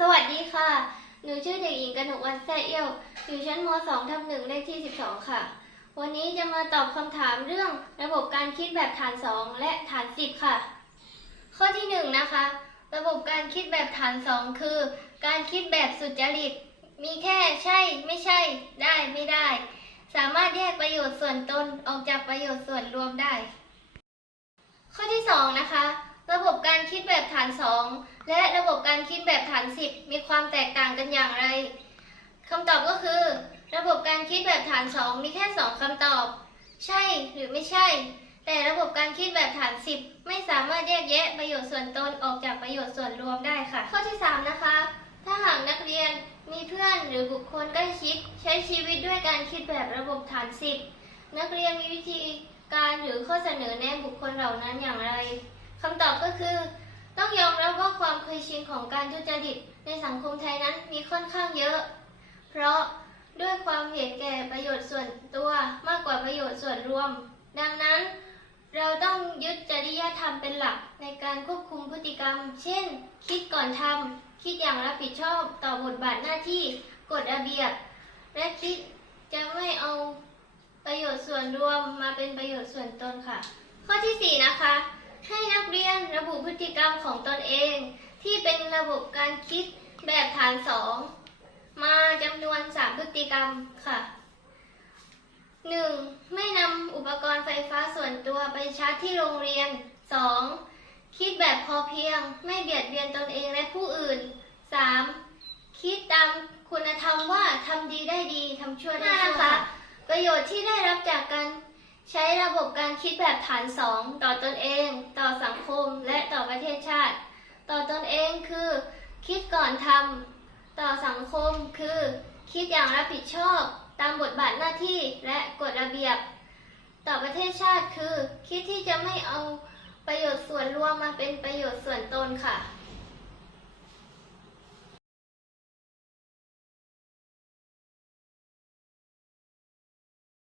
สวัสดีค่ะ หนูชื่อเด็กหญิงกนกวันแซ่เอี้ยว อยู่ชั้นม .2 ทับหนึ่งเลขที่ 12 ค่ะ วันนี้จะมาตอบคำถามเรื่องระบบการคิดแบบฐาน 2 และฐาน 10 ค่ะ ข้อที่ 1 นะคะ ระบบการคิดแบบฐาน 2 คือ การคิดแบบสุจริต มีแค่ใช่ ไม่ใช่ ได้ไม่ได้ สามารถแยกประโยชน์ส่วนตนออกจากประโยชน์ส่วนรวมได้ ข้อที่ 2 นะคะ การคิดแบบฐาน2และระบบการคิดแบบฐาน10มีความแตกต่างกันอย่างไรคำตอบก็คือ ระบบการคิดแบบฐาน2มีแค่2คำตอบ ใช่หรือไม่ใช่ แต่ระบบการคิดแบบฐาน10ไม่สามารถแยกแยะประโยชน์ส่วนตนออกจากประโยชน์ส่วนรวมได้ค่ะ ข้อที่ 3 นะคะ ถ้าหากนักเรียนมีเพื่อนหรือบุคคลใกล้ชิด ใช้ชีวิตด้วยการคิดแบบระบบฐาน10นักเรียนมีวิธีการหรือข้อเสนอแนะบุคคลเหล่านั้นอย่างไร คำตอบก็คือ ต้องยอมรับว่าความเคยชินของการทุจริตในสังคมไทยนั้นมีค่อนข้างเยอะ เพราะด้วยความเห็นแก่ประโยชน์ส่วนตัวมากกว่าประโยชน์ส่วนรวม ดังนั้น เราต้องยึดจริยธรรมเป็นหลักในการควบคุมพฤติกรรม เช่น คิดก่อนทำคิดอย่างรับผิดชอบต่อบทบาทหน้าที่กฎระเบียบ และคิดจะไม่เอาประโยชน์ส่วนรวมมาเป็นประโยชน์ส่วนตนค่ะ ข้อที่ 4 นะคะ ให้นักเรียนระบุพฤติกรรมของตนเอง ที่เป็นระบบการคิดแบบฐานสองมาจำนวน3พฤติกรรมค่ะ 1. ไม่นำอุปกรณ์ไฟฟ้าส่วนตัวไปชาร์จที่โรงเรียน 2. คิดแบบพอเพียง ไม่เบียดเบียนตนเองและผู้อื่น 3. คิดตามคุณธรรมว่าทำดีได้ดีทำชั่วได้ชั่วนะคะประโยชน์ที่ได้รับจากการ ใช้ระบบการคิดแบบฐาน2ต่อตนเอง ต่อสังคมและต่อประเทศชาติ ต่อตนเองคือ คิดก่อนทำต่อสังคมคือ คิดอย่างรับผิดชอบ ตามบทบาทหน้าที่และกฎระเบียบ ต่อประเทศชาติคือ คิดที่จะไม่เอาประโยชน์ส่วนรวมมาเป็นประโยชน์ส่วนตนค่ะ